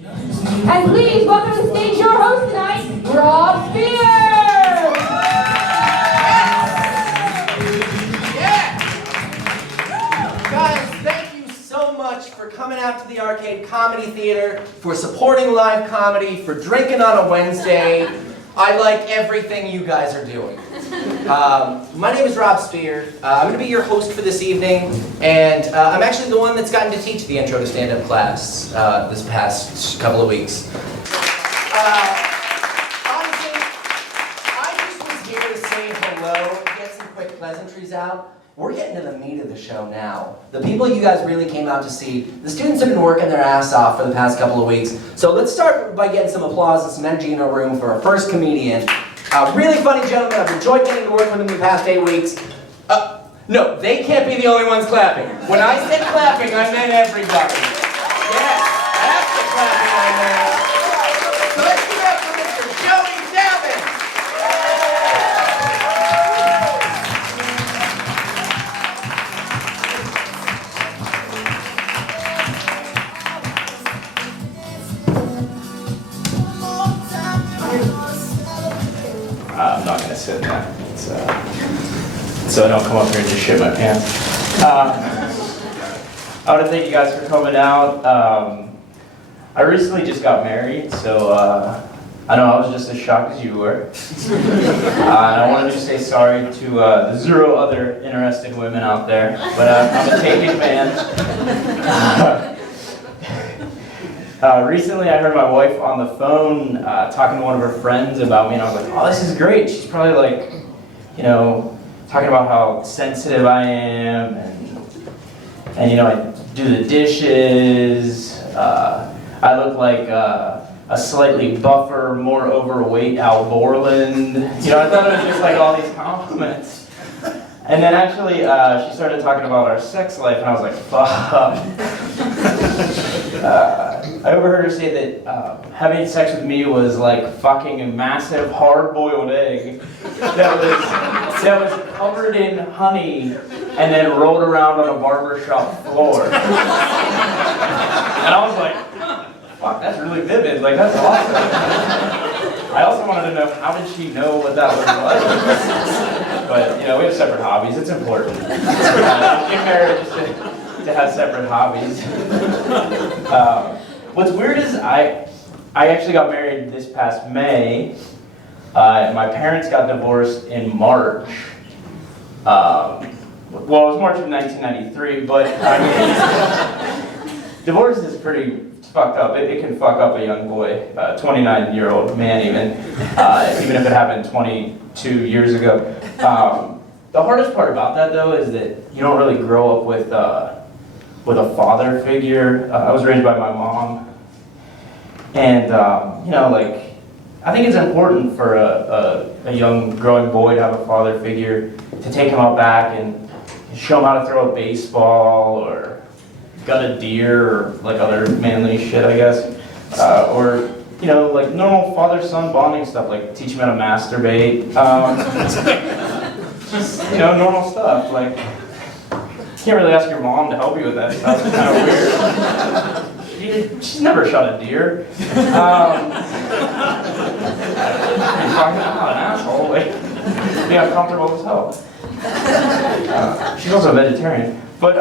And please welcome to the stage your host tonight, Rob Spears! Yeah! Guys, thank you so much for coming out to the Arcade Comedy Theater, for supporting live comedy, for drinking on a Wednesday. I like everything you guys are doing. My name is Rob Spear. I'm going to be your host for this evening, and I'm actually the one that's gotten to teach the Intro to Stand-Up class this past couple of weeks. Honestly, I just was here to say hello, get some quick pleasantries out. We're getting to the meat of the show now. The people you guys really came out to see, the students have been working their ass off for the past couple of weeks. So let's start by getting some applause and some energy in our room for our first comedian. Really funny gentleman. I've enjoyed getting to work with him the past 8 weeks. No, they can't be the only ones clapping. When I said clapping, I meant everybody. Yes, that's the clapping I meant. So let's give it up for Mr. Joey Devin. I'm not going to sit in that. So I don't come up here and just shit my pants. I want to thank you guys for coming out. I recently just got married, so I know I was just as shocked as you were. And I wanted to say sorry to the 0 other interested women out there, but I'm a taken man. Recently I heard my wife on the phone talking to one of her friends about me, and I was like, oh, this is great. She's probably like, you know, talking about how sensitive I am, and you know, I do the dishes, I look like a slightly buffer, more overweight Al Borland. You know, I thought it was just like all these compliments. And then actually, she started talking about our sex life, and I was like, fuck. I overheard her say that having sex with me was like fucking a massive hard-boiled egg that was covered in honey and then rolled around on a barbershop floor. And I was like, fuck, that's really vivid. Like, that's awesome. I also wanted to know, how did she know what that was like? But, you know, we have separate hobbies. It's important. In marriage to have separate hobbies. What's weird is I actually got married this past May. My parents got divorced in March. Well, it was March of 1993, but I mean, divorce is pretty fucked up. It can fuck up a young boy, 29-year-old man even if it happened 22 years ago. The hardest part about that, though, is that you don't really grow up with a father figure. I was raised by my mom, and you know, like, I think it's important for a young growing boy to have a father figure, to take him out back and show him how to throw a baseball or gut a deer or like other manly shit, I guess, or you know, like normal father-son bonding stuff, like teach him how to masturbate, just, you know, normal stuff. Like, you can't really ask your mom to help you with that stuff. It's kind of weird. She's never shot a deer. I'm not an asshole. Like, be uncomfortable as hell. She's also a vegetarian. But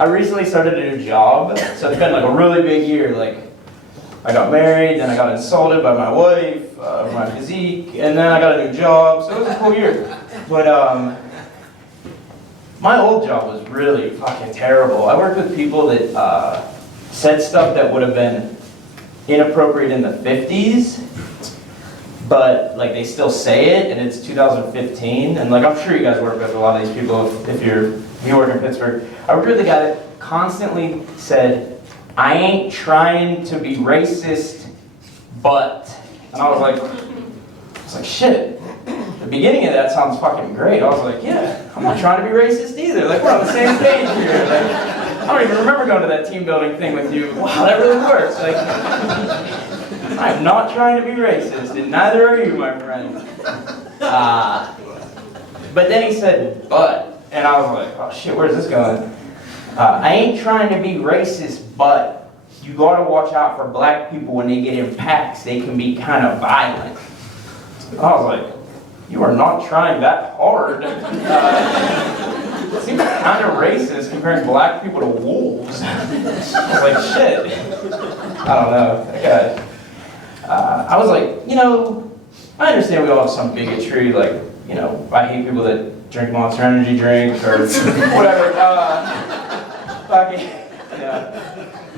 I recently started a new job, so it's been like a really big year. Like, I got married, then I got insulted by my wife, my physique, and then I got a new job, so it was a cool year. But my old job was really fucking terrible. I worked with people that said stuff that would have been inappropriate in the 50s, but like they still say it, and it's 2015, and like I'm sure you guys work with a lot of these people if you work in Pittsburgh. I worked with a guy that constantly said, I ain't trying to be racist, but, and I was like, shit. The beginning of that sounds fucking great. I was like, yeah, I'm not trying to be racist either. Like, we're on the same page here. Like, I don't even remember going to that team building thing with you. Wow, that really works. Like, I'm not trying to be racist, and neither are you, my friend. But then he said, but, and I was like, oh shit, where's this going? I ain't trying to be racist, but you gotta watch out for black people when they get in packs. They can be kind of violent. I was like, you are not trying that hard. It seems kind of racist comparing black people to wolves. I was like, shit. I don't know. I was like, you know, I understand we all have some bigotry, like, you know, I hate people that drink Monster Energy drink or whatever. Yeah.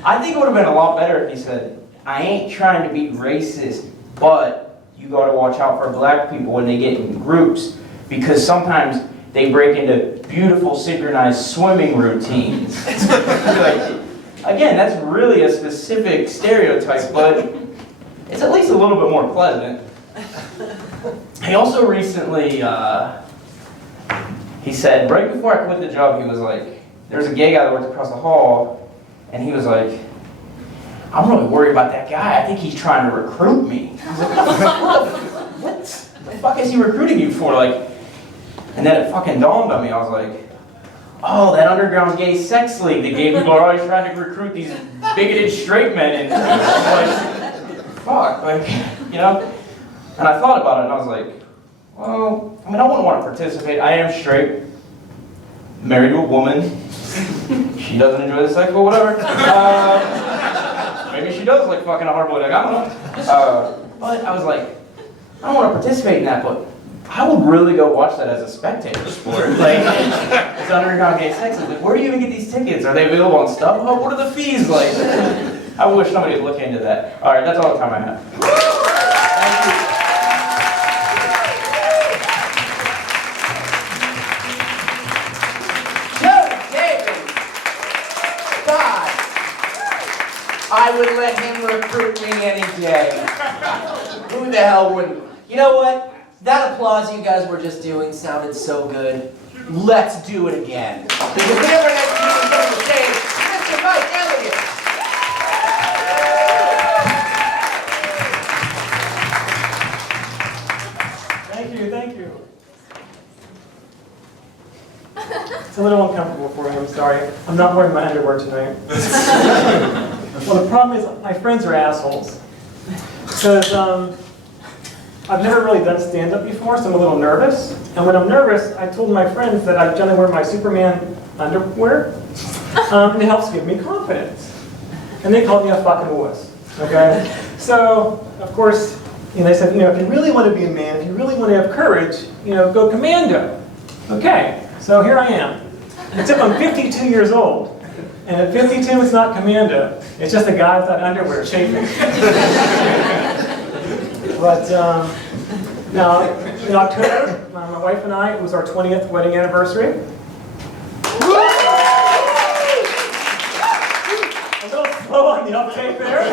I think it would have been a lot better if he said, I ain't trying to be racist, but you gotta watch out for black people when they get in groups, because sometimes they break into beautiful synchronized swimming routines. Like, again, that's really a specific stereotype, but it's at least a little bit more pleasant. He also recently, he said, right before I quit the job, he was like, there was a gay guy that worked across the hall, and he was like, I'm really worried about that guy. I think he's trying to recruit me. I was like, what the fuck is he recruiting you for? Like, and then it fucking dawned on me. I was like, oh, that underground gay sex league. The gay people are always trying to recruit these bigoted straight men. And like, fuck, like, you know? And I thought about it, and I was like, well, I mean, I wouldn't want to participate. I am straight, married to a woman. She doesn't enjoy the sex, but whatever. Maybe she does like fucking a hard boy, like, I don't know. But I was like, I don't want to participate in that, but I would really go watch that as a spectator sport. Like, it's underground gay sex. Like, where do you even get these tickets? Are they available on StubHub? What are the fees like? I wish somebody would look into that. All right, that's all the time I have. Thank you. I would let him recruit me any day. Who the hell wouldn't? You know what? That applause you guys were just doing sounded so good. Let's do it again. Because the never next human on the stage, Mr. Mike Elliott. Thank you. It's a little uncomfortable for me, I'm sorry. I'm not wearing my underwear tonight. Well, the problem is my friends are assholes. Because I've never really done stand-up before, so I'm a little nervous. And when I'm nervous, I told my friends that I generally wear my Superman underwear. And it helps give me confidence. And they called me a fucking wuss. Okay? So, of course, you know, they said, you know, if you really want to be a man, if you really want to have courage, you know, go commando. Okay, so here I am. Except I'm 52 years old. And at 52, it's not commando. It's just a guy without underwear chafing. But now, in October, my wife and I, it was our 20th wedding anniversary. A little slow on the uptake there.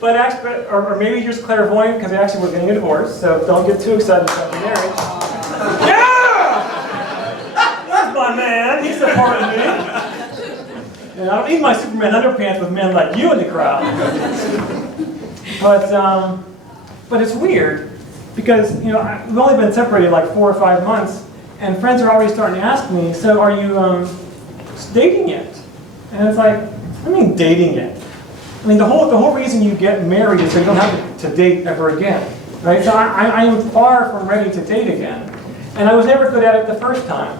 But actually, or maybe you're just clairvoyant because actually we're getting a divorce, so don't get too excited about the marriage. Yeah! That's my man. He's supporting me. And I don't need my Superman underpants with men like you in the crowd. But it's weird because, you know, we've only been separated like 4 or 5 months, and friends are already starting to ask me, so are you dating yet? And it's like, I mean dating yet. I mean, the whole reason you get married is so you don't have to date ever again, right? So I am far from ready to date again. And I was never good at it the first time.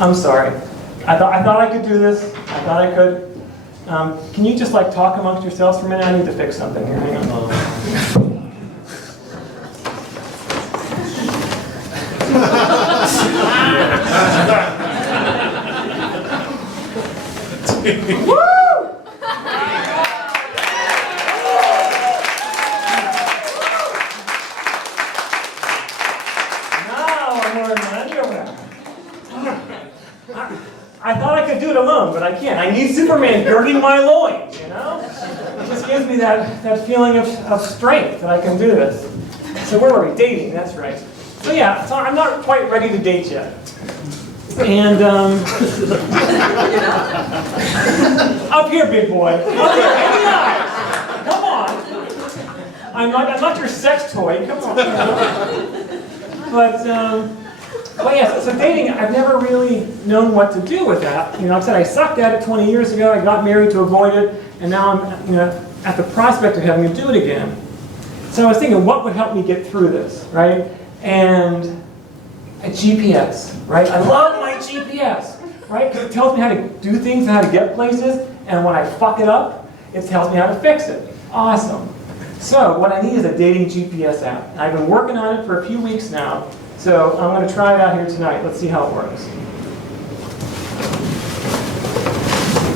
I'm sorry. I thought I could do this. I thought I could. Can you just like talk amongst yourselves for a minute? I need to fix something here. Hang on. Woo! I thought I could do it alone, but I can't. I need Superman girding my loins, you know? It just gives me that feeling of strength that I can do this. So where were we? Dating, that's right. So yeah, so I'm not quite ready to date yet. And, up here, big boy. Up here, in the eyes. Come on. I'm not your sex toy, come on. But, But yeah, so dating, I've never really known what to do with that. Like I said, I sucked at it 20 years ago. I got married to avoid it, and now I'm at the prospect of having to do it again. So I was thinking, what would help me get through this, right? And a GPS, right? I love my GPS, right? Because it tells me how to do things and how to get places, and when I fuck it up, it tells me how to fix it. Awesome. So what I need is a dating GPS app. And I've been working on it for a few weeks now, so I'm going to try it out here tonight. Let's see how it works.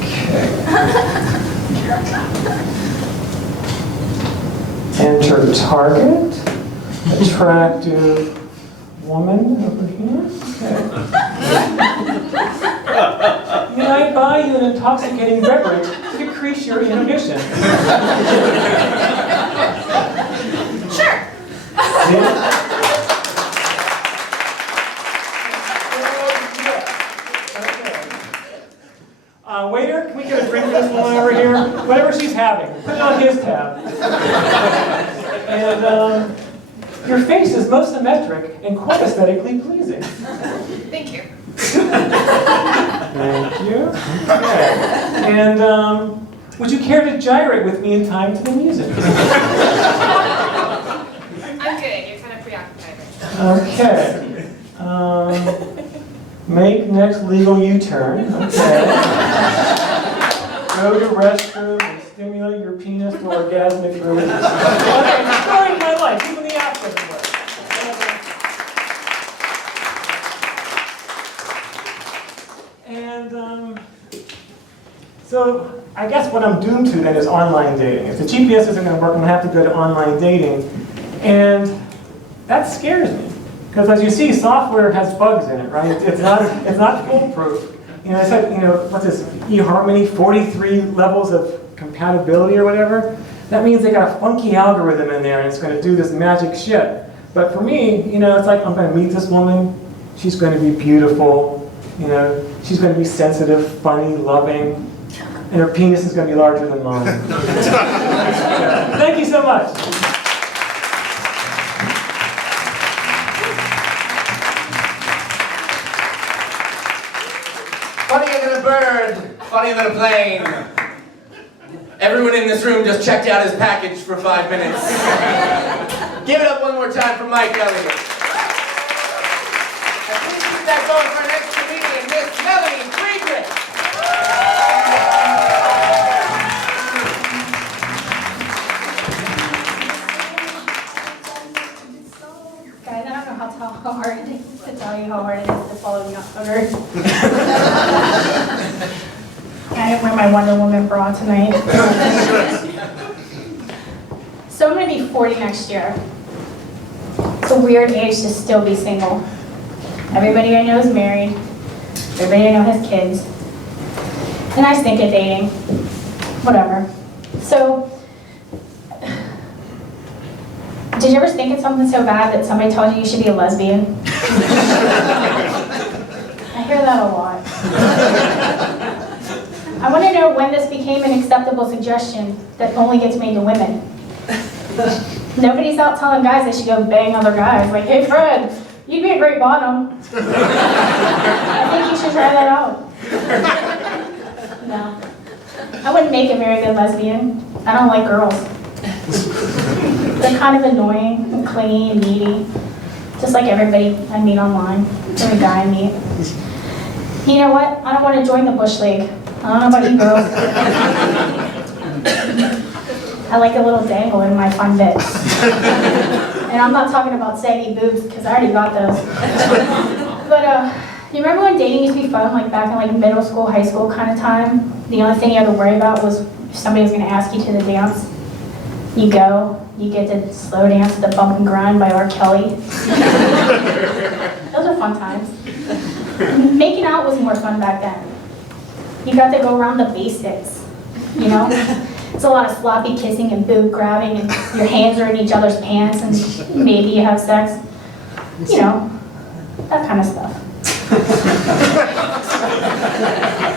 Okay. Enter target. Attractive woman over here. Okay. May I buy you an intoxicating beverage to decrease your inhibition? Sure. Yeah. Waiter, can we get a drink for this woman over here? Whatever she's having, put it on his tab. And your face is most symmetric and quite aesthetically pleasing. Thank you. Thank you. Okay. And would you care to gyrate with me in time to the music? I'm good. You're kind of preoccupied. Okay. Make next legal U-turn. Okay. Go to restroom and stimulate your penis to orgasmic release. Okay, story of my life. Even the app doesn't work. And so I guess what I'm doomed to then is online dating. If the GPS isn't going to work, I'm going to have to go to online dating. And that scares me. Because as you see, software has bugs in it, right? It's not foolproof. I said, what's this, eHarmony, 43 levels of compatibility or whatever? That means they got a funky algorithm in there and it's going to do this magic shit. But for me, it's like I'm going to meet this woman, she's going to be beautiful, she's going to be sensitive, funny, loving, and her penis is going to be larger than mine. Thank you so much. Funnier than a bird, funnier than a plane. Everyone in this room just checked out his package for 5 minutes. Give it up one more time for Mike Elliott. And please keep that going for our next comedian, Miss Melanie Friedrich. Guys, I don't know how hard it is to tell you how hard it is to follow me on Twitter. I didn't wear my Wonder Woman bra tonight. So I'm going to be 40 next year. It's a weird age to still be single. Everybody I know is married. Everybody I know has kids. And I stink at dating. Whatever. So, did you ever think it's something so bad that somebody told you you should be a lesbian? I hear that a lot. I want to know when this became an acceptable suggestion that only gets made to women. Nobody's out telling guys they should go bang other guys. Like, hey Fred, you'd be a great bottom. I think you should try that out. No. I wouldn't make a very good lesbian. I don't like girls. They're kind of annoying and clingy and needy. Just like everybody I meet online. Every guy I meet. You know what? I don't want to join the Bush League. I don't know about you girls. I like a little dangle in my fun bits. And I'm not talking about saggy boobs, because I already got those. But you remember when dating used to be fun, like back in like middle school, high school kind of time? The only thing you had to worry about was if somebody was going to ask you to the dance. You go, you get to slow dance to the Bump and Grind by R. Kelly. Those are fun times. Making out was more fun back then. You got to go around the basics, It's a lot of sloppy kissing and boob grabbing and your hands are in each other's pants and maybe you have sex. That kind of stuff.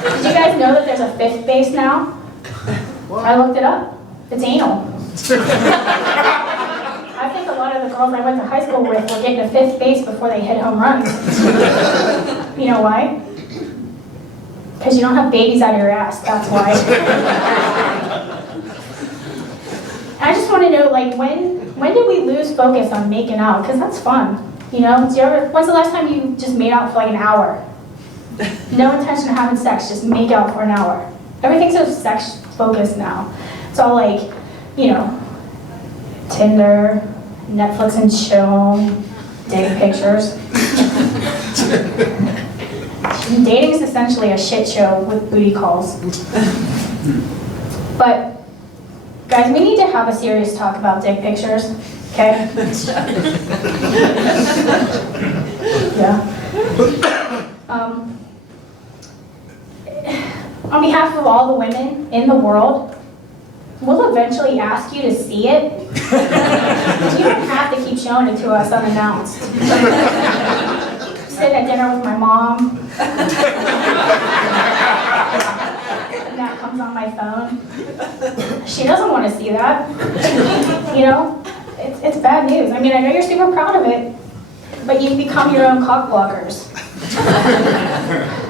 Did you guys know that there's a fifth base now? I looked it up. It's anal. I think a lot of the girls I went to high school with were getting to 5th base before they hit home runs. You know why? Because you don't have babies out of your ass, that's why. I just want to know, like, when did we lose focus on making out? Because that's fun, you know? When's the last time you just made out for like an hour? No intention of having sex, just make out for an hour. Everything's so sex focused now. It's all like, you know, Tinder, Netflix and chill, dick pictures. Dating is essentially a shit show with booty calls. But, guys, we need to have a serious talk about dick pictures, okay? Yeah. On behalf of all the women in the world, we'll eventually ask you to see it. You don't have to keep showing it to us unannounced. Sitting at dinner with my mom. And that comes on my phone. She doesn't want to see that. You know, it's bad news. I mean, I know you're super proud of it, but you've become your own cock blockers.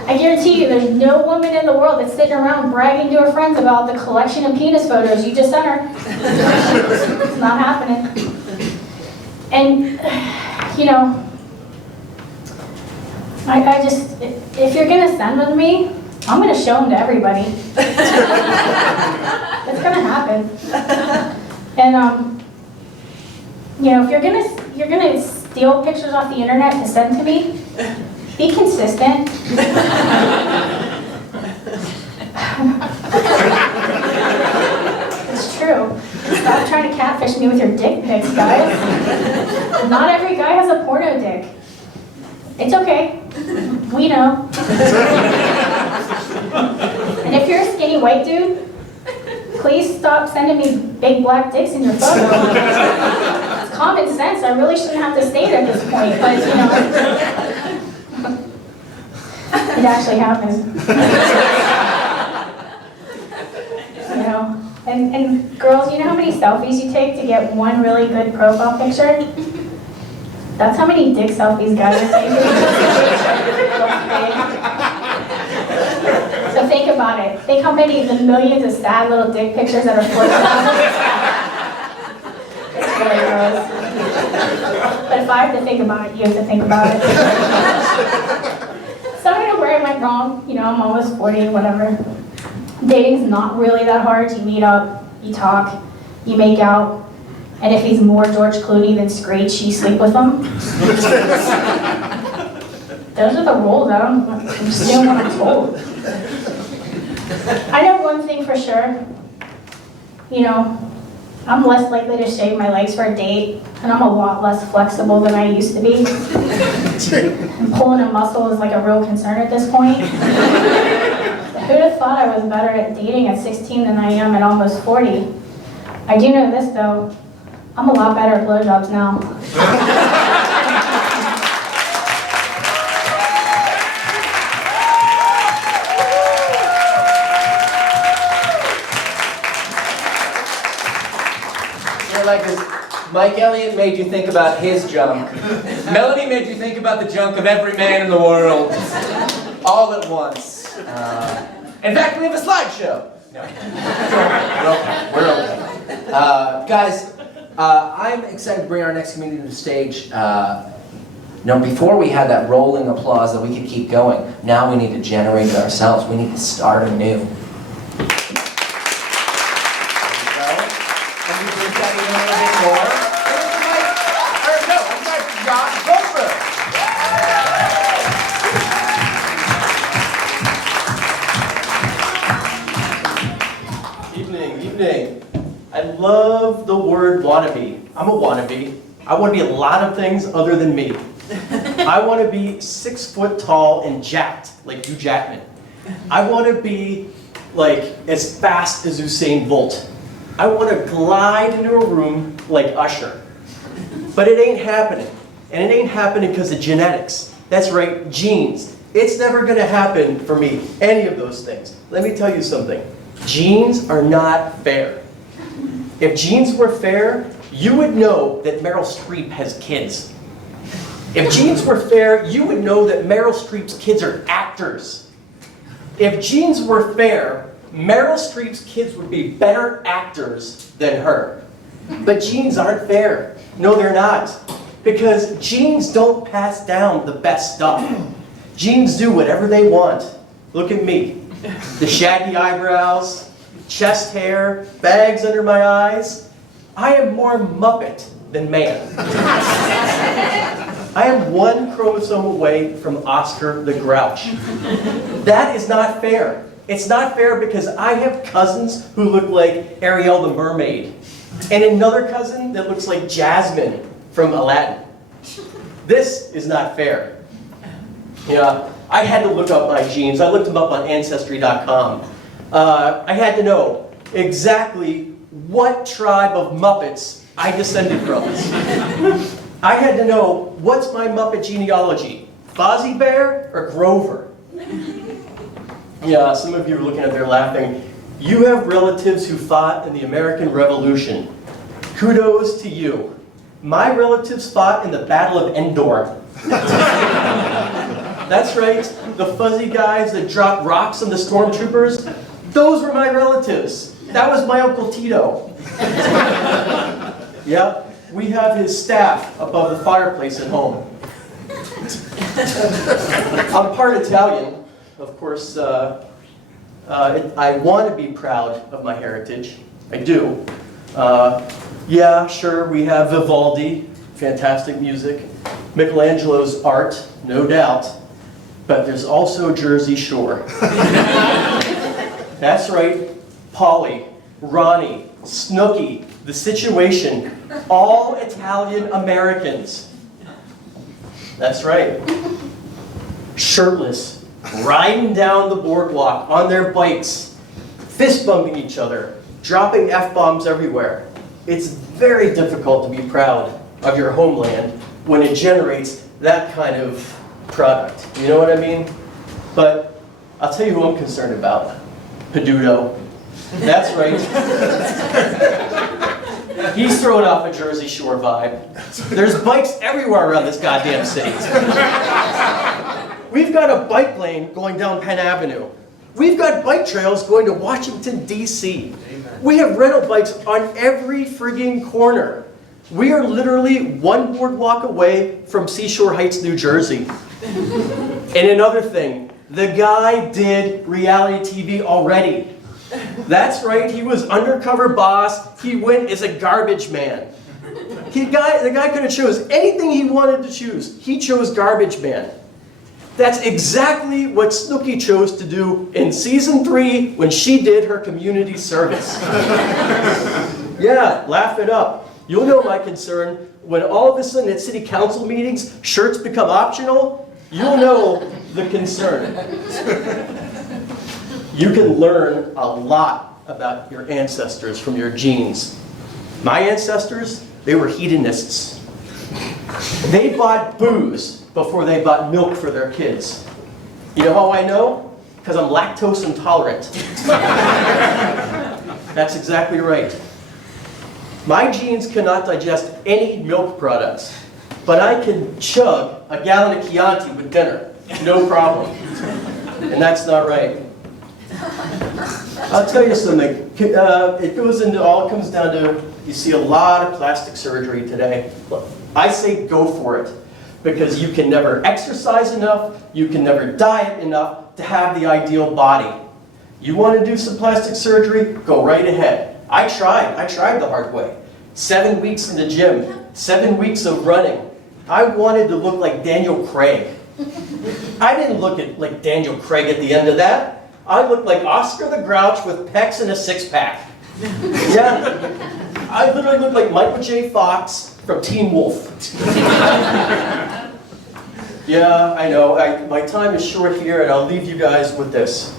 I guarantee you there's no woman in the world that's sitting around bragging to her friends about the collection of penis photos you just sent her. It's not happening. And, you know, I just, if you're gonna send them to me, I'm gonna show them to everybody. It's gonna happen. And, you know, if you're gonna steal pictures off the internet to send to me, be consistent. It's true. Stop trying to catfish me with your dick pics, guys. Not every guy has a porno dick. It's okay. We know. And if you're a skinny white dude, please stop sending me big black dicks in your photo. It's common sense. I really shouldn't have to state at this point, but you know. It actually happens. You know, and girls, you know how many selfies you take to get one really good profile picture? That's how many dick selfies guys are taking. So think about it. Think how many of the millions of sad little dick pictures that are floating around. It's really gross. But if I have to think about it, you have to think about it. So I don't know where I went wrong. You know, I'm almost 40, whatever. Dating's not really that hard. You meet up, you talk, you make out. And if he's more George Clooney than Screech, you sleep with him. Those are the rules. I'm just doing what I'm told. I know one thing for sure. You know, I'm less likely to shave my legs for a date, and I'm a lot less flexible than I used to be. And pulling a muscle is like a real concern at this point. Who'd have thought I was better at dating at 16 than I am at almost 40? I do know this though. I'm a lot better at blowjobs now. You're like this. Mike Elliott made you think about his junk. Melanie made you think about the junk of every man in the world. All at once. In fact, we have a slideshow. No. We're okay. Guys, I'm excited to bring our next comedian to the stage. Now, before we had that rolling applause that we could keep going, now we need to generate it ourselves. We need to start anew. I love the word wannabe. I'm a wannabe. I want to be a lot of things other than me. I want to be 6 foot tall and jacked, like Hugh Jackman. I want to be like as fast as Usain Bolt. I want to glide into a room like Usher. But it ain't happening. And it ain't happening because of genetics. That's right, genes. It's never going to happen for me, any of those things. Let me tell you something. Genes are not fair. If genes were fair, you would know that Meryl Streep has kids. If genes were fair, you would know that Meryl Streep's kids are actors. If genes were fair, Meryl Streep's kids would be better actors than her. But genes aren't fair. No, they're not. Because genes don't pass down the best stuff. Genes do whatever they want. Look at me. The shaggy eyebrows, chest hair, bags under my eyes. I am more Muppet than man. I am one chromosome away from Oscar the Grouch. That is not fair. It's not fair because I have cousins who look like Ariel the Mermaid, and another cousin that looks like Jasmine from Aladdin. This is not fair. Yeah, I had to look up my genes. I looked them up on Ancestry.com. I had to know exactly what tribe of Muppets I descended from. I had to know, what's my Muppet genealogy? Fozzie Bear or Grover? Yeah, some of you are looking at there laughing. You have relatives who fought in the American Revolution. Kudos to you. My relatives fought in the Battle of Endor. That's right, the fuzzy guys that dropped rocks on the stormtroopers, those were my relatives. That was my Uncle Tito. Yeah, we have his staff above the fireplace at home. I'm part Italian. Of course, I want to be proud of my heritage. I do. Yeah, sure, we have Vivaldi, fantastic music. Michelangelo's art, no doubt. But there's also Jersey Shore. That's right, Polly, Ronnie, Snooki, The Situation, all Italian Americans. That's right. Shirtless, riding down the boardwalk on their bikes, fist bumping each other, dropping F-bombs everywhere. It's very difficult to be proud of your homeland when it generates that kind of product. You know what I mean? But I'll tell you who I'm concerned about. Peduto. That's right. He's throwing off a Jersey Shore vibe. There's bikes everywhere around this goddamn city. We've got a bike lane going down Penn Avenue. We've got bike trails going to Washington, D.C. We have rental bikes on every frigging corner. We are literally one boardwalk away from Seashore Heights, New Jersey. And another thing, the guy did reality TV already. That's right, he was undercover boss. He went as a garbage man. The guy could have chose anything he wanted to choose. He chose garbage man. That's exactly what Snooki chose to do in season 3 when she did her community service. Yeah, laugh it up. You'll know my concern. When all of a sudden at city council meetings, shirts become optional, you'll know the concern. You can learn a lot about your ancestors from your genes. My ancestors, they were hedonists. They bought booze before they bought milk for their kids. You know how I know? Because I'm lactose intolerant. That's exactly right. My genes cannot digest any milk products, but I can chug a gallon of Chianti with dinner. No problem. And that's not right. I'll tell you something. It all comes down to, you see a lot of plastic surgery today. Look, I say go for it, because you can never exercise enough, you can never diet enough to have the ideal body. You want to do some plastic surgery? Go right ahead. I tried the hard way. 7 weeks in the gym, 7 weeks of running. I wanted to look like Daniel Craig. I didn't look like Daniel Craig at the end of that. I looked like Oscar the Grouch with pecs and a six-pack. Yeah, I literally looked like Michael J. Fox from Teen Wolf. Yeah, I know, my time is short here, and I'll leave you guys with this.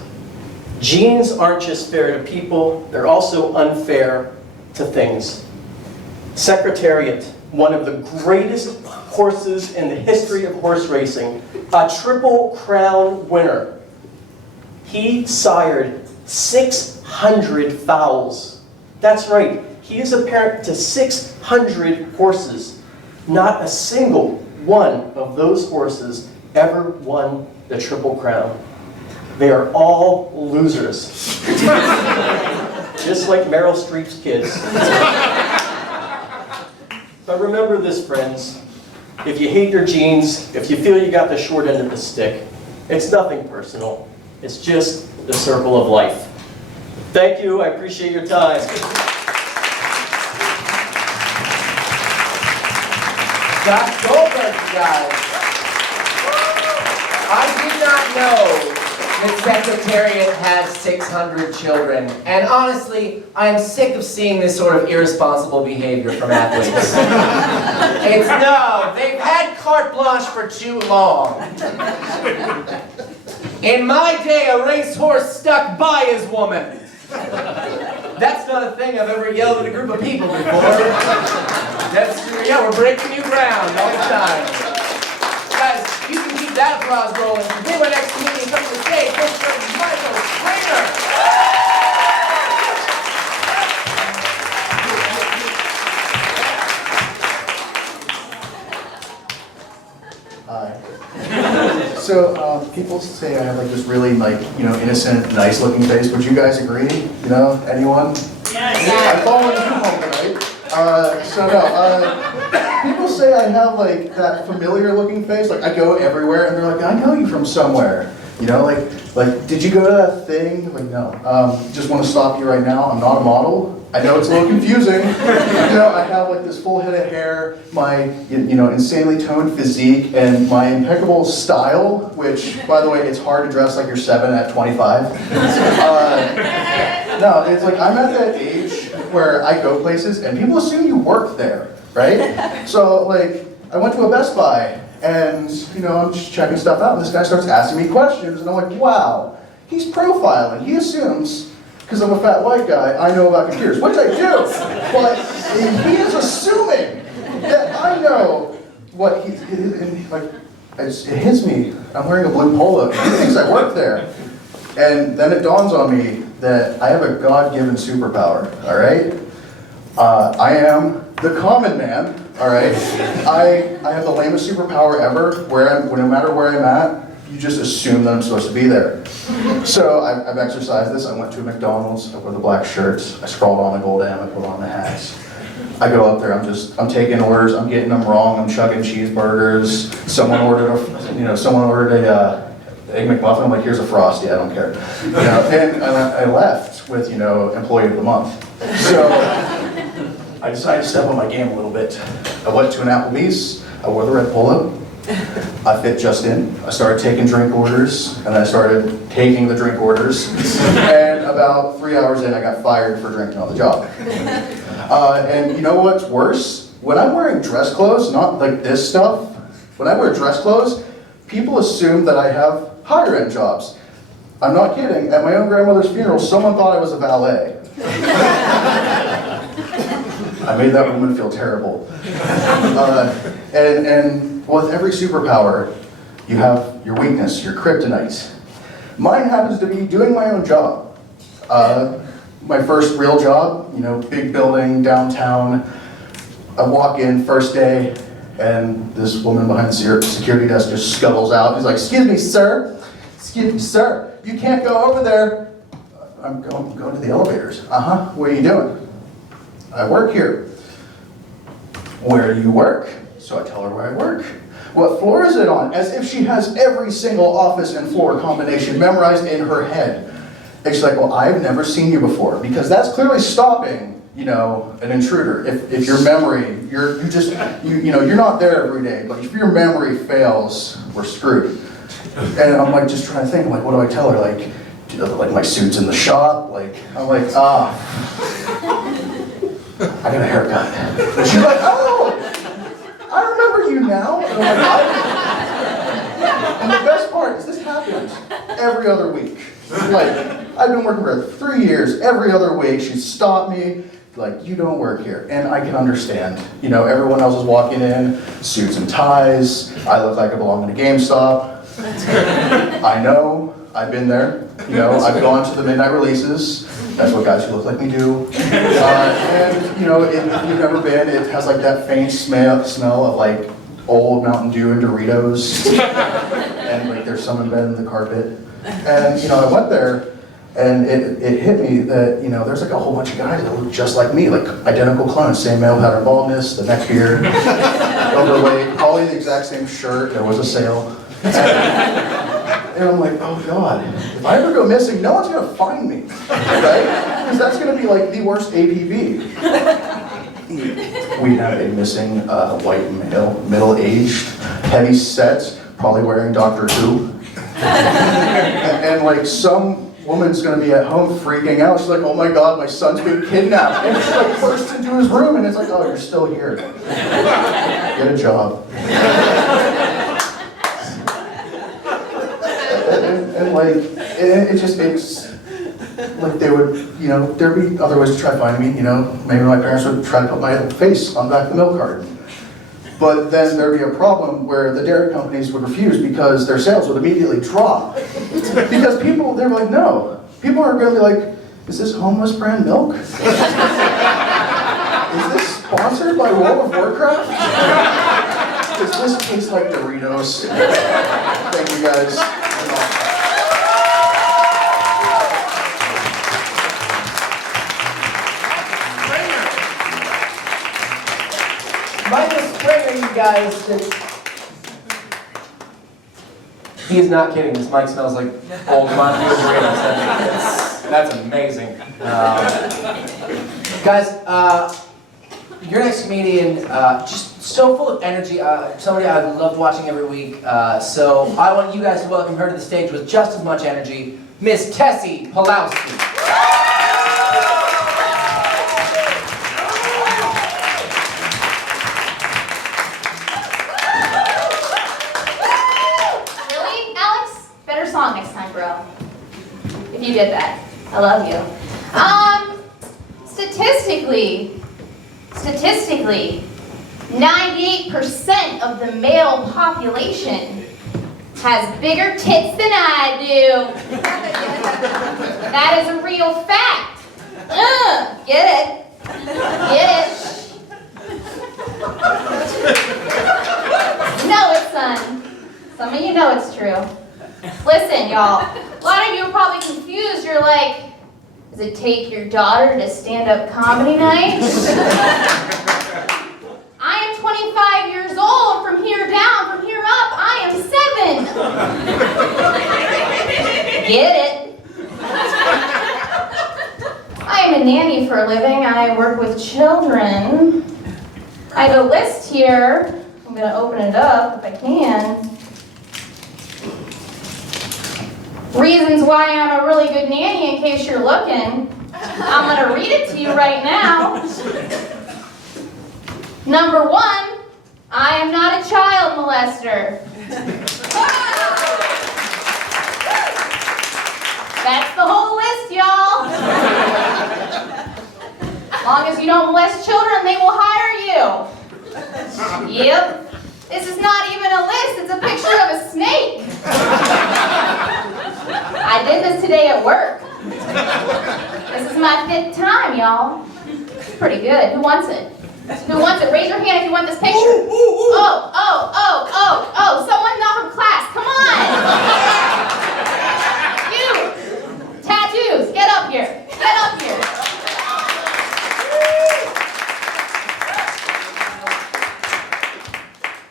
Genes aren't just fair to people, they're also unfair to things. Secretariat, one of the greatest horses in the history of horse racing, a Triple Crown winner. He sired 600 fowls. That's right, He is a parent to 600 horses. Not a single one of those horses ever won the Triple Crown. They are all losers. Just like Meryl Streep's kids. But remember this, friends. If you hate your genes, if you feel you got the short end of the stick, it's nothing personal. It's just the circle of life. Thank you. I appreciate your time. Josh Goldberg, you guys. I did not know that Secretariat had 600 children. And honestly, I am sick of seeing this sort of irresponsible behavior from athletes. They've had carte blanche for too long. In my day, a racehorse stuck by his woman. That's not a thing I've ever yelled at a group of people before. That's true. Yeah, we're breaking new ground all the time. Guys, you can keep that applause rolling. Today, my next comedian comes to the stage, Mr. Michael Springer. Hi. So people say I have like this really innocent, nice looking face. Would you guys agree? Anyone? Yes. I followed you home tonight. People say I have like that familiar looking face. Like I go everywhere and they're like, I know you from somewhere. Like did you go to that thing? Like no. Just want to stop you right now. I'm not a model. I know it's a little confusing. I have like this full head of hair, my insanely toned physique, and my impeccable style, which, by the way, it's hard to dress like you're 7 at 25. No, it's like I'm at that age where I go places and people assume you work there, right? So like I went to a Best Buy and I'm just checking stuff out and this guy starts asking me questions and I'm like, wow, he's profiling. He assumes, because I'm a fat white guy, I know about computers, which I do, but he is assuming that I know what it hits me. I'm wearing a blue polo. He thinks I work there. And then it dawns on me that I have a God-given superpower, all right? I am the common man, all right? I have the lamest superpower ever, no matter where I'm at, you just assume that I'm supposed to be there. So I've exercised this. I went to a McDonald's, I wore the black shirts, I scrawled on the gold M, I put on the hats. I go up there, I'm taking orders, I'm getting them wrong, I'm chugging cheeseburgers. Someone ordered a Egg McMuffin, I'm like, here's a Frosty, I don't care. And I left with, Employee of the Month. So I decided to step on my game a little bit. I went to an Applebee's, I wore the red polo, I fit just in. I started taking drink orders, and I started taking the drink orders. And about 3 hours in, I got fired for drinking on the job. And you know what's worse? When I'm wearing dress clothes, not like this stuff, when I wear dress clothes, people assume that I have higher end jobs. I'm not kidding. At my own grandmother's funeral, someone thought I was a valet. I made that woman feel terrible. And with every superpower, you have your weakness, your kryptonite. Mine happens to be doing my own job. My first real job, big building, downtown. I walk in, first day, and this woman behind the security desk just scuttles out. He's like, excuse me, sir, you can't go over there. I'm going to the elevators. What are you doing? I work here. Where do you work? So I tell her where I work. What floor is it on? As if she has every single office and floor combination memorized in her head. And she's like, well, I've never seen you before, because that's clearly stopping, an intruder. If your memory, you're not there every day, but if your memory fails, we're screwed. And I'm like, just trying to think, what do I tell her? Like my suit's in the shop. I'm like, I got a haircut. And she's like, oh, I remember you now. And I'm like, and the best part is this happens every other week. I've been working for her 3 years. Every other week, she'd stop me, you don't work here. And I can understand. Everyone else is walking in, suits and ties. I look like I belong in a GameStop. I know, I've been there. I've gone to the midnight releases. That's what guys who look like me do. And you know, if you've never been, it has like that faint smell of like old Mountain Dew and Doritos. And like there's some embedded in the carpet. And you know, I went there and it hit me that, you know, there's like a whole bunch of guys that look just like me, like identical clones, same male pattern baldness, the neck beard, overweight, probably the exact same shirt, there was a sale. And I'm like, oh God, if I ever go missing, no one's gonna find me, right? Because that's gonna be like the worst APB. We have a missing white male, middle-aged, heavy set, probably wearing Doctor Who. And like some woman's gonna be at home freaking out. She's like, oh my God, my son's being kidnapped. And she like bursts into his room and it's like, oh, you're still here. Get a job. And like, it's like they would, you know, there'd be other ways to try to find me, you know, maybe my parents would try to put my face on the back of the milk carton. But then there'd be a problem where the dairy companies would refuse because their sales would immediately drop. Because people, they were like, no. People are gonna be like, is this homeless brand milk? Is this sponsored by World of Warcraft? Does this taste like Doritos? Thank you guys. Michael Springer, you guys. He is not kidding. This mic smells like old Mountain Dew Doritos. That's amazing. Guys, your next comedian, just so full of energy. Somebody I love watching every week. So I want you guys to welcome her to the stage with just as much energy, Miss Tessie Pulowski. Next time, bro. If you did that. I love you. Statistically, 98% of the male population has bigger tits than I do. That is a real fact. Get it? Get it? You know it, son. Some of you know it's true. Listen, y'all, a lot of you are probably confused. You're like, does it take your daughter to stand-up comedy night? I am 25 years old. From here down, from here up, I am 7. Get it? I am a nanny for a living. I work with children. I have a list here. I'm going to open it up if I can. Reasons why I'm a really good nanny, in case you're looking. I'm going to read it to you right now. Number 1, I am not a child molester. That's the whole list, y'all. As long as you don't molest children, they will hire you. Yep. This is not even a list, it's a picture of a snake. I did this today at work. This is my 5th time, y'all. It's pretty good. Who wants it? Who wants it? Raise your hand if you want this picture. Oh, someone not from class. Come on. You. Tattoos. Get up here. Get up here.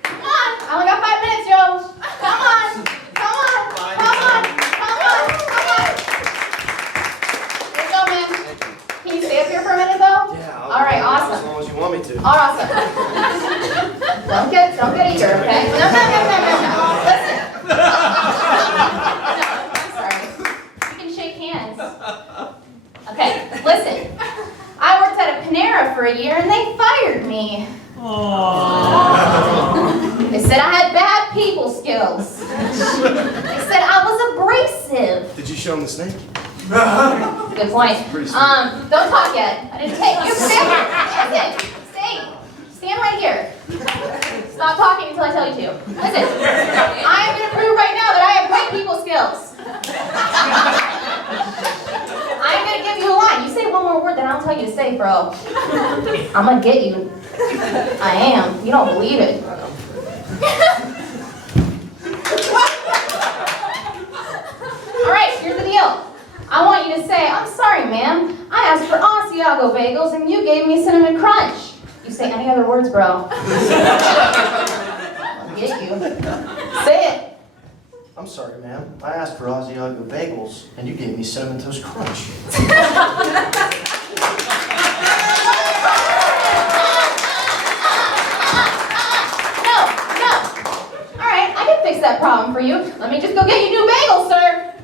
Come on. I only got 5 minutes, yo. Come on. Come on. Come on. Come on. Come on. Here you go, man. Can you stay up here for a minute, though? Yeah. All right, awesome. As long as you want me to. Awesome. Don't get eager, okay? No. Listen. No, I'm sorry. You can shake hands. Okay, listen. I worked at a Panera for a year and they fired me. They said I had bad people skills. They said I was abrasive. Did you show him the snake? Good point. Don't talk yet. I didn't take you. Listen, stay. Stand right here. Stop talking until I tell you to. Listen, I am going to prove right now that I have great people skills. I'm going to give you a line. You say, bro. I'm gonna get you. I am. You don't believe it. All right, here's the deal. I want you to say, I'm sorry, ma'am. I asked for Asiago bagels and you gave me cinnamon crunch. You say any other words, bro. I'll get you. Say it. I'm sorry, ma'am. I asked for Asiago bagels, and you gave me Cinnamon Toast Crunch. No. All right, I can fix that problem for you. Let me just go get you new bagels, sir.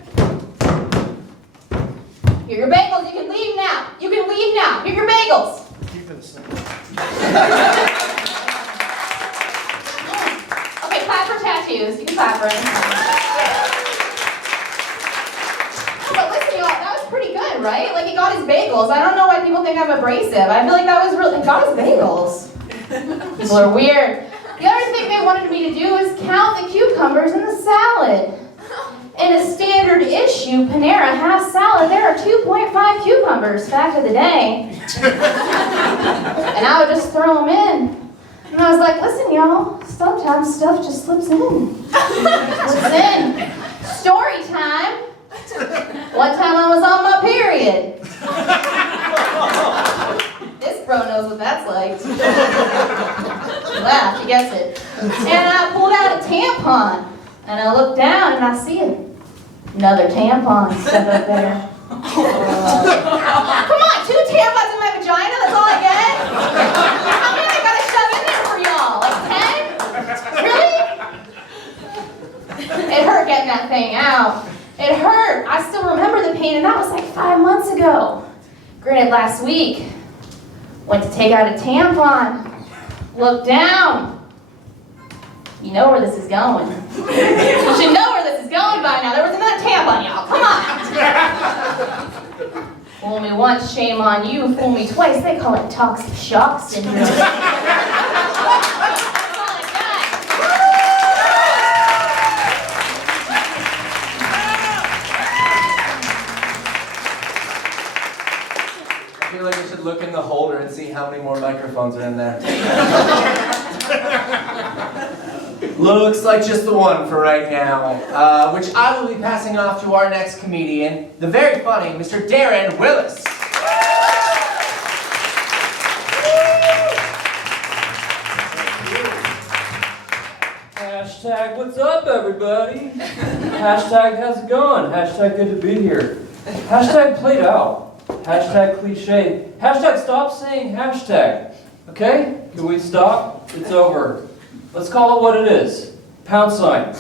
Here are your bagels. You can leave now. You can leave now. Here are your bagels. Keep it simple. Okay, clap for tattoos. You can clap for it. But listen, y'all, that was pretty good, right? Like, he got his bagels. I don't know why people think I'm abrasive. I feel like that was really, he got his bagels. People are weird. The other thing they wanted me to do was count the cucumbers in the salad. In a standard issue Panera half salad, there are 2.5 cucumbers, fact of the day. And I would just throw them in. And I was like, listen, y'all, sometimes stuff just slips in. Slips in. Story time. One time I was on my period. This bro knows what that's like. She laughed, she gets it. And I pulled out a tampon. And I look down and I see another tampon stuck up there. Come on, 2 tampons in my vagina, that's all I get? How many I gotta shove in there for y'all? Like 10? Really? It hurt getting that thing out. It hurt. I still remember the pain, and that was like 5 months ago. Granted, last week, went to take out a tampon. Look down. You know where this is going. You should know where this is going by now. There was another tampon, y'all. Come on. Fool me once, shame on you. Fool me twice. They call it toxic shock syndrome. That's all I got. I feel like we should look in the holder and see how many more microphones are in there. Looks like just the one for right now, which I will be passing off to our next comedian, the very funny Mr. Darren Willis. Hashtag what's up, everybody? Hashtag how's it going? Hashtag good to be here. Hashtag played out. Hashtag cliche. Hashtag stop saying hashtag. Okay? Can we stop? It's over. Let's call it what it is. Pound sign.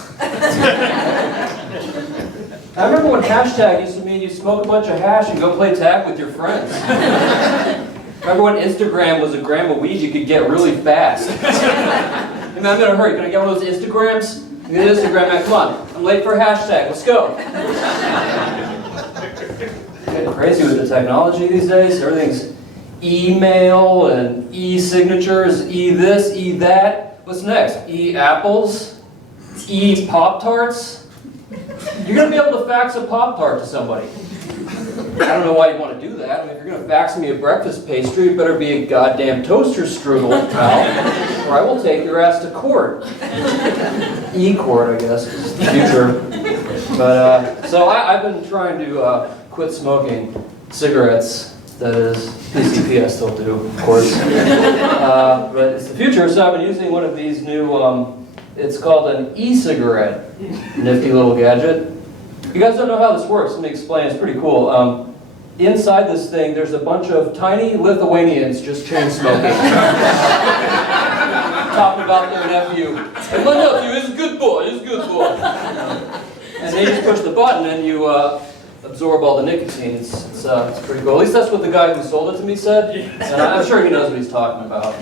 I remember when hashtag used to mean you smoke a bunch of hash and go play tag with your friends. Remember when Instagram was a gram of weed you could get really fast. Hey man, I'm gonna hurry. Can I get one of those Instagrams? Get an Instagram, man. Come on. I'm late for a hashtag. Let's go. Getting crazy with the technology these days. Everything's email and e-signatures, e-this, e-that. What's next? E-apples? E-Pop-Tarts? You're going to be able to fax a Pop-Tart to somebody. I don't know why you'd want to do that. I mean, if you're going to fax me a breakfast pastry, it better be a goddamn toaster strudel, pal, or I will take your ass to court. E-court, I guess, is the future. But, so I've been trying to quit smoking cigarettes. That is, PCP I still do, of course. But it's the future, so I've been using one of these new, it's called an e-cigarette. Nifty little gadget. You guys don't know how this works, let me explain, it's pretty cool. Inside this thing, there's a bunch of tiny Lithuanians just chain smoking. Talking about their nephew. And my nephew is a good boy, he's a good boy. And they just push the button and you, absorb all the nicotine. It's pretty cool. At least that's what the guy who sold it to me said. And I'm sure he knows what he's talking about.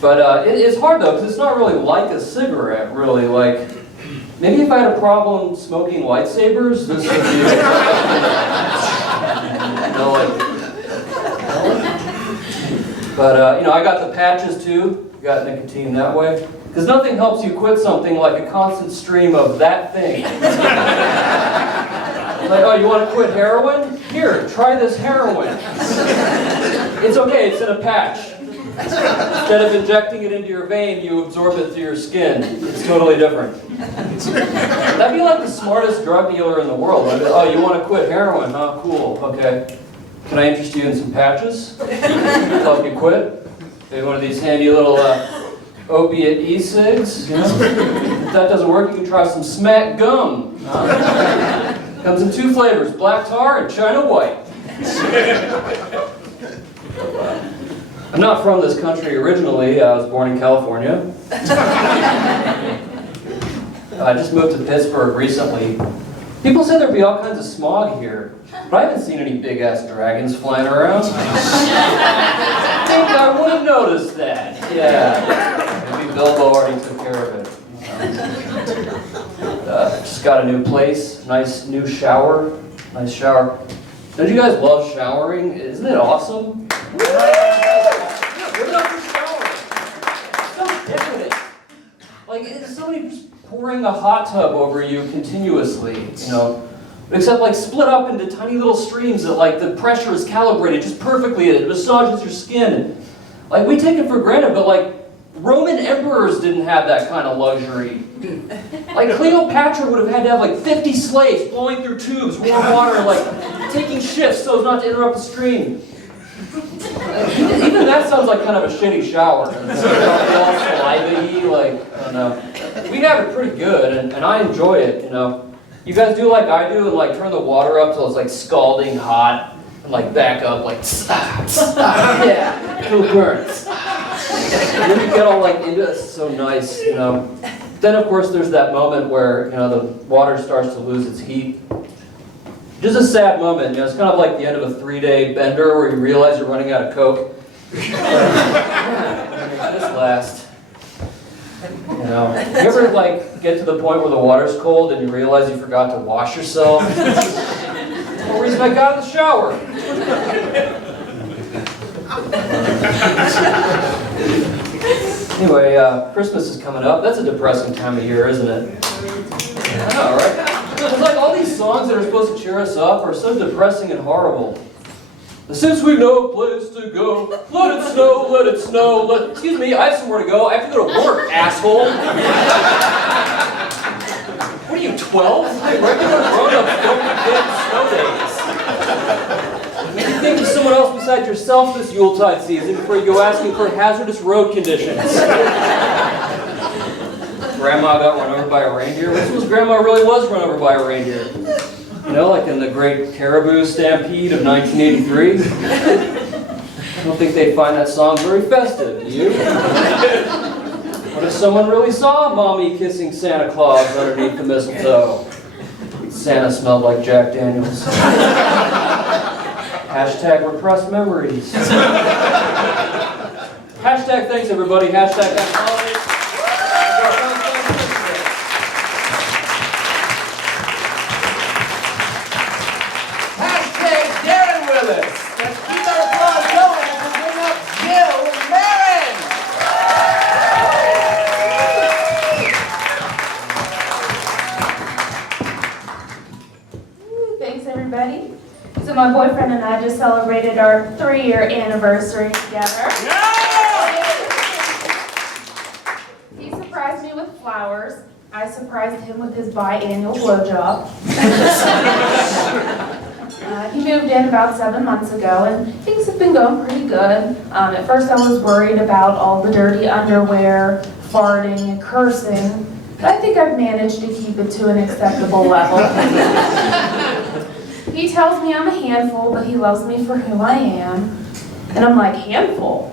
But it is hard though, because it's not really like a cigarette, really. Like, maybe if I had a problem smoking lightsabers, this would be... But, I got the patches too. Got nicotine that way. Because nothing helps you quit something like a constant stream of that thing. Like, oh, you want to quit heroin? Here, try this heroin. It's okay, it's in a patch. Instead of injecting it into your vein, you absorb it through your skin. It's totally different. That'd be like the smartest drug dealer in the world. I'd be, oh, you want to quit heroin? Oh, cool, okay. Can I interest you in some patches? Help you quit? Maybe one of these handy little opiate e-cigs, you know? If that doesn't work, you can try some smack gum. Comes in 2 flavors, black tar and China white. I'm not from this country originally. I was born in California. I just moved to Pittsburgh recently. People say there'd be all kinds of smog here, but I haven't seen any big-ass dragons flying around. I think I would have noticed that. Yeah. Maybe Bilbo already took care of it. Just got a new place, nice new shower. Nice shower. Don't you guys love showering? Isn't it awesome? Yeah, give it up for showering. It's so definite. Like, it's somebody just pouring a hot tub over you continuously, you know. Except like split up into tiny little streams that like the pressure is calibrated just perfectly and it massages your skin. Like we take it for granted, but like Roman emperors didn't have that kind of luxury. Like Cleopatra would have had to have like 50 slaves blowing through tubes, warm water, like taking shifts so as not to interrupt the stream. Even that sounds like kind of a shitty shower. All saliva-y, like, I don't know. We have it pretty good, and I enjoy it, you know. You guys do like I do and like turn the water up till it's like scalding hot and like back up like yeah, it'll burn. And then you get all like into it, it's so nice, you know. Then of course there's that moment where, you know, the water starts to lose its heat. Just a sad moment, you know, it's kind of like the end of a 3-day bender where you realize you're running out of Coke. This last. You know, you ever like get to the point where the water's cold and you realize you forgot to wash yourself? That's the reason I got in the shower. Anyway, Christmas is coming up. That's a depressing time of year, isn't it? I know, right? It's like all these songs that are supposed to cheer us up are so depressing and horrible. Since we've no place to go, let it snow, let it snow, excuse me, I have somewhere to go. I have to go to work, asshole. What are you, 12? Regular grown-ups don't get snow days. Maybe think of someone else besides yourself this Yuletide season before you go asking for hazardous road conditions. Grandma got run over by a reindeer. Which was Grandma really was run over by a reindeer? You know, like in the Great Caribou Stampede of 1983. I don't think they'd find that song very festive, do you? What if someone really saw Mommy kissing Santa Claus underneath the mistletoe? Santa smelled like Jack Daniels. Hashtag repressed memories. Hashtag thanks everybody. Hashtag happy holidays. So my boyfriend and I just celebrated our 3-year anniversary together. He surprised me with flowers. I surprised him with his biannual blowjob. He moved in about 7 months ago and things have been going pretty good. At first I was worried about all the dirty underwear, farting and cursing, but I think I've managed to keep it to an acceptable level. He tells me I'm a handful, but he loves me for who I am. And I'm like, handful?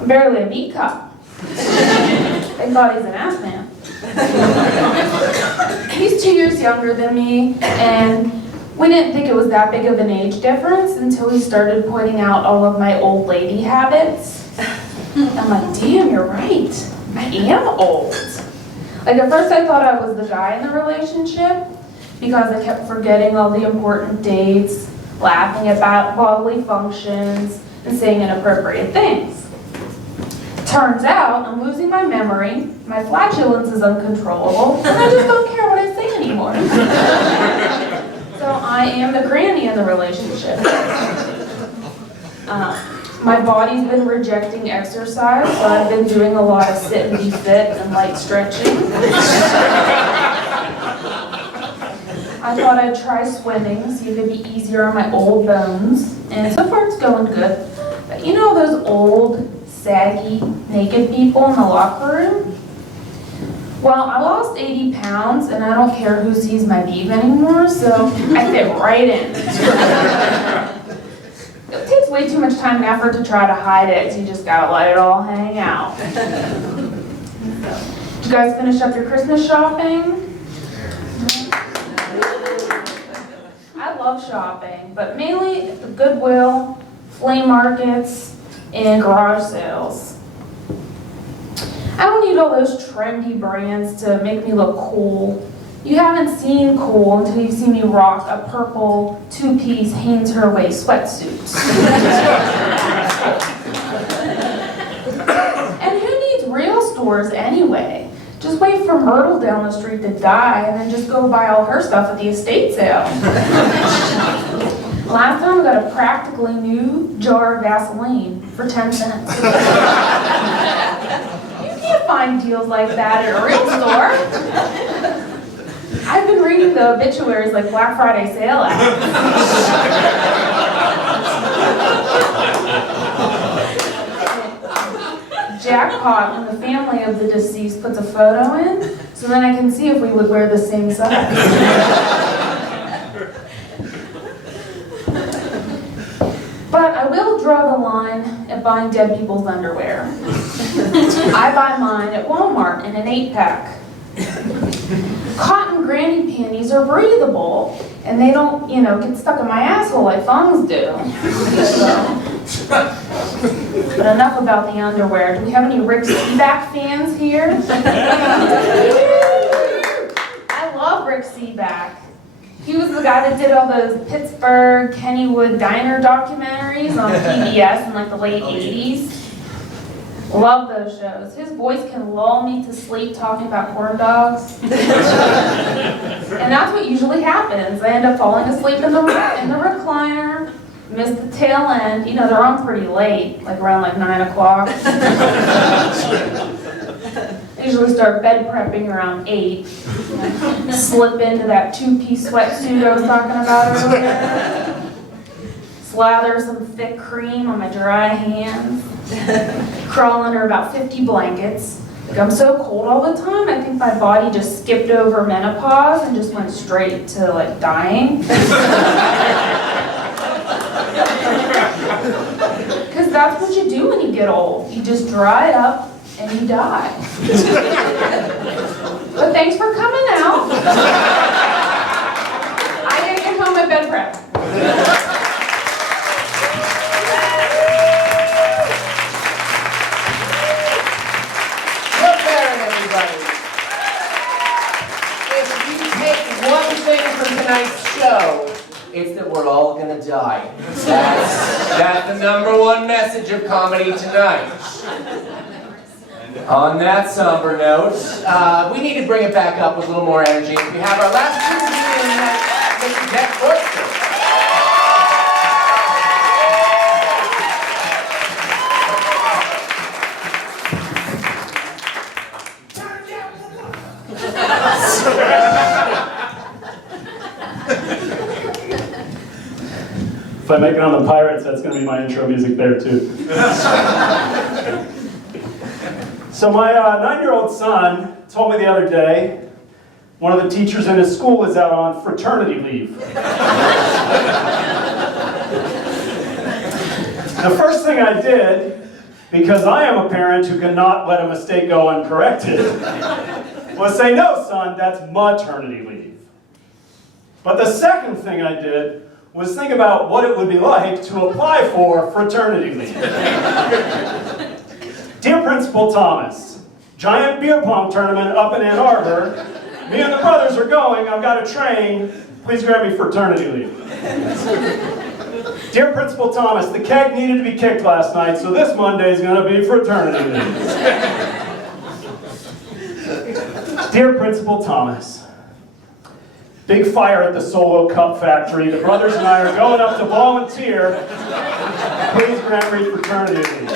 I'm barely a meat cup. Thank God he's an ass man. He's 2 years younger than me, and we didn't think it was that big of an age difference until he started pointing out all of my old lady habits. I'm like, damn, you're right. I am old. Like at first I thought I was the guy in the relationship, because I kept forgetting all the important dates, laughing about bodily functions, and saying inappropriate things. Turns out, I'm losing my memory, my flatulence is uncontrollable, and I just don't care what I say anymore. So I I am the granny in the relationship. My body's been rejecting exercise, so I've been doing a lot of sit and be fit and light stretching. I thought I'd try swimming, see if it'd be easier on my old bones, and so far it's going good. But you know those old, saggy, naked people in the locker room? Well, I lost 80 pounds, and I don't care who sees my beef anymore, so I fit right in. It takes way too much time and effort to try to hide it, so you just gotta let it all hang out. Did you guys finish up your Christmas shopping? I love shopping, but mainly at the Goodwill, flea markets, and garage sales. I don't need all those trendy brands to make me look cool. You haven't seen cool until you see me rock a purple two-piece Hanes Herway sweatsuit. And who needs real stores anyway? Just wait for Myrtle down the street to die and then just go buy all her stuff at the estate sale. Last time I got a practically new jar of Vaseline for 10 cents. You can't find deals like that at a real store. I've been reading the obituaries like Black Friday sale ads. Jackpot when the family of the deceased puts a photo in, so then I can see if we would wear the same size. But I will draw the line at buying dead people's underwear. I buy mine at Walmart in an 8-pack. Cotton granny panties are breathable, and they don't, get stuck in my asshole like thongs do. But enough about the underwear. Do we have any Rick Seaback fans here? I love Rick Seaback. He was the guy that did all those Pittsburgh, Kennywood diner documentaries on PBS in like the late 80s. Love those shows. His voice can lull me to sleep talking about corn dogs. And that's what usually happens. I end up falling asleep in the recliner, miss the tail end. They're on pretty late, like around 9 o'clock. I usually start bed prepping around 8. Slip into that two-piece sweatsuit I was talking about earlier. Slather some thick cream on my dry hands. Crawl under about 50 blankets. I'm so cold all the time, I think my body just skipped over menopause and just went straight to dying. Because that's what you do when you get old. You just dry up and you die. But thanks for coming out. I gotta get home and bed prep. Tonight's show, it's that we're all gonna die. That's the #1 message of comedy tonight. On that somber note, we need to bring it back up with a little more energy. We have our last two comedians, Mr. Jack Forster. If I make it on the Pirates, that's going to be my intro music there too. So my 9-year-old son told me the other day, one of the teachers in his school is out on fraternity leave. The first thing I did, because I am a parent who cannot let a mistake go uncorrected, was say, no son, that's maternity leave. But the second thing I did was think about what it would be like to apply for fraternity leave. Dear Principal Thomas, giant beer pong tournament up in Ann Arbor. Me and the brothers are going, I've got to train. Please grant me fraternity leave. Dear Principal Thomas, the keg needed to be kicked last night, so this Monday is going to be fraternity leave. Dear Principal Thomas, Big fire at the Solo Cup factory. The brothers and I are going up to volunteer. Please grant me fraternity leave.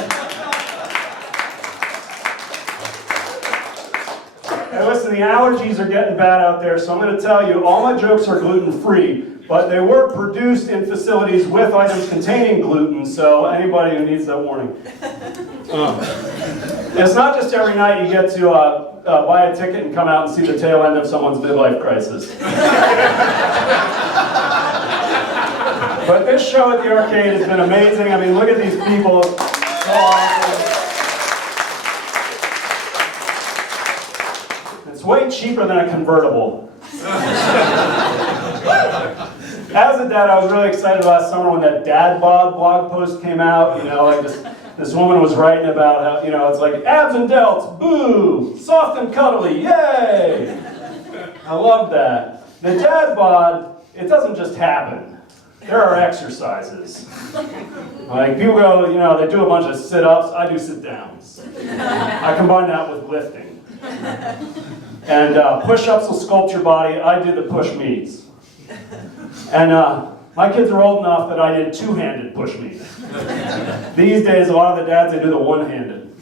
Hey, listen, the allergies are getting bad out there, so I'm going to tell you, all my jokes are gluten-free, but they were produced in facilities with items containing gluten, so anybody who needs that warning. It's not just every night you get to buy a ticket and come out and see the tail end of someone's midlife crisis. But this show at the arcade has been amazing. I mean, look at these people. So awesome. It's way cheaper than a convertible. As a dad, I was really excited last summer when that dad bod blog post came out. You know, like this woman was writing about how, you know, it's like abs and delts, boo, soft and cuddly, yay. I love that. The dad bod, it doesn't just happen. There are exercises. Like people go, you know, they do a bunch of sit-ups, I do sit-downs. I combine that with lifting. And push-ups will sculpt your body, I did the push-me's. And my kids are old enough that I did two-handed push-me's. These days, a lot of the dads, they do the one-handed.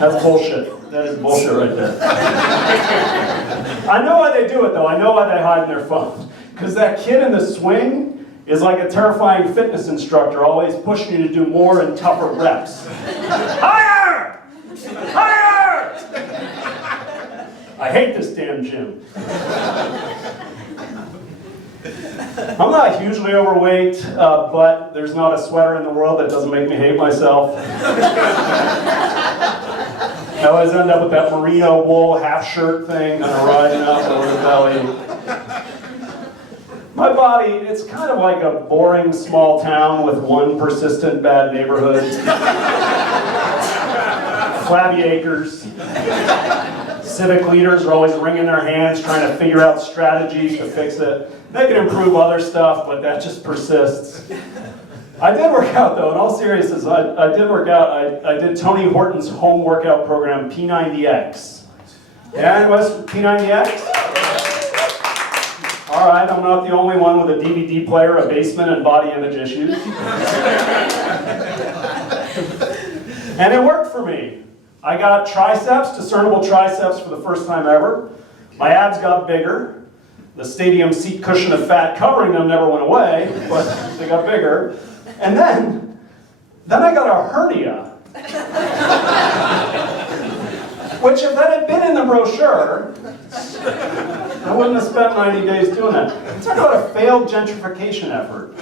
That's bullshit. That is bullshit right there. I know why they do it, though. I know why they hide in their phones. Because that kid in the swing is like a terrifying fitness instructor, always pushing you to do more and tougher reps. Higher! Higher! I hate this damn gym. I'm not hugely overweight, but there's not a sweater in the world that doesn't make me hate myself. I always end up with that merino wool half shirt thing and a riding up over the belly. My body, it's kind of like a boring small town with one persistent bad neighborhood. Flabby acres. Civic leaders are always wringing their hands trying to figure out strategies to fix it. They can improve other stuff, but that just persists. I did work out though, in all seriousness, I did work out. I did Tony Horton's home workout program, P90X. Yeah, anyone P90X? All right, I'm not the only one with a DVD player, a basement, and body image issues. And it worked for me. I got triceps, discernible triceps for the first time ever. My abs got bigger. The stadium seat cushion of fat covering them never went away, but they got bigger. And then I got a hernia. Which if that had been in the brochure, I wouldn't have spent 90 days doing that. Talk about a failed gentrification effort.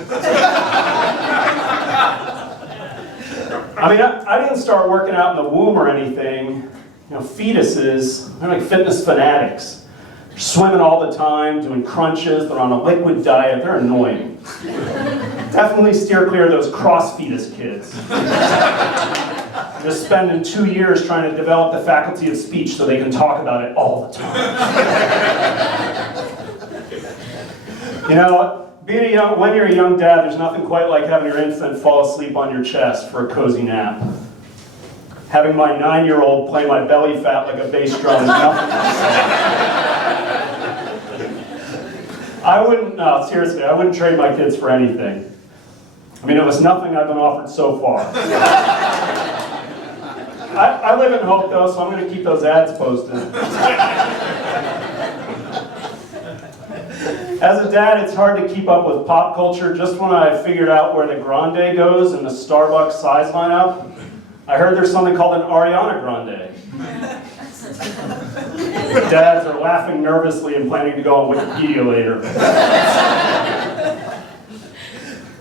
I mean, I didn't start working out in the womb or anything. You know, fetuses, they're like fitness fanatics. They're swimming all the time, doing crunches, they're on a liquid diet, they're annoying. Definitely steer clear of those cross-fetus kids. Just spending 2 years trying to develop the faculty of speech so they can talk about it all the time. You know, when you're a young dad, there's nothing quite like having your infant fall asleep on your chest for a cozy nap. Having my 9-year-old play my belly fat like a bass drum is nothing. Seriously, I wouldn't trade my kids for anything. I mean, it was nothing I've been offered so far. I live in hope, though, so I'm going to keep those ads posted. As a dad, it's hard to keep up with pop culture. Just when I figured out where the Grande goes in the Starbucks size lineup, I heard there's something called an Ariana Grande. Dads are laughing nervously and planning to go on Wikipedia later.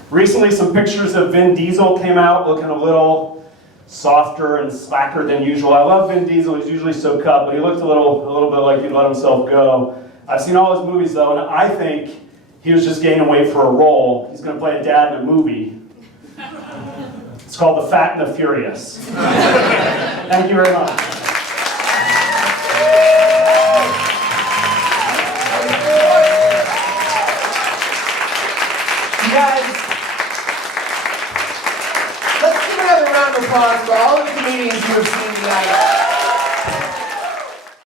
Recently, some pictures of Vin Diesel came out looking a little softer and slacker than usual. I love Vin Diesel, he's usually so cut, but he looked a little bit like he'd let himself go. I've seen all his movies though, and I think he was just gaining weight for a role. He's going to play a dad in a movie. It's called The Fat and the Furious. Thank you very much. You guys, let's give another round of applause for all of the comedians you have seen tonight.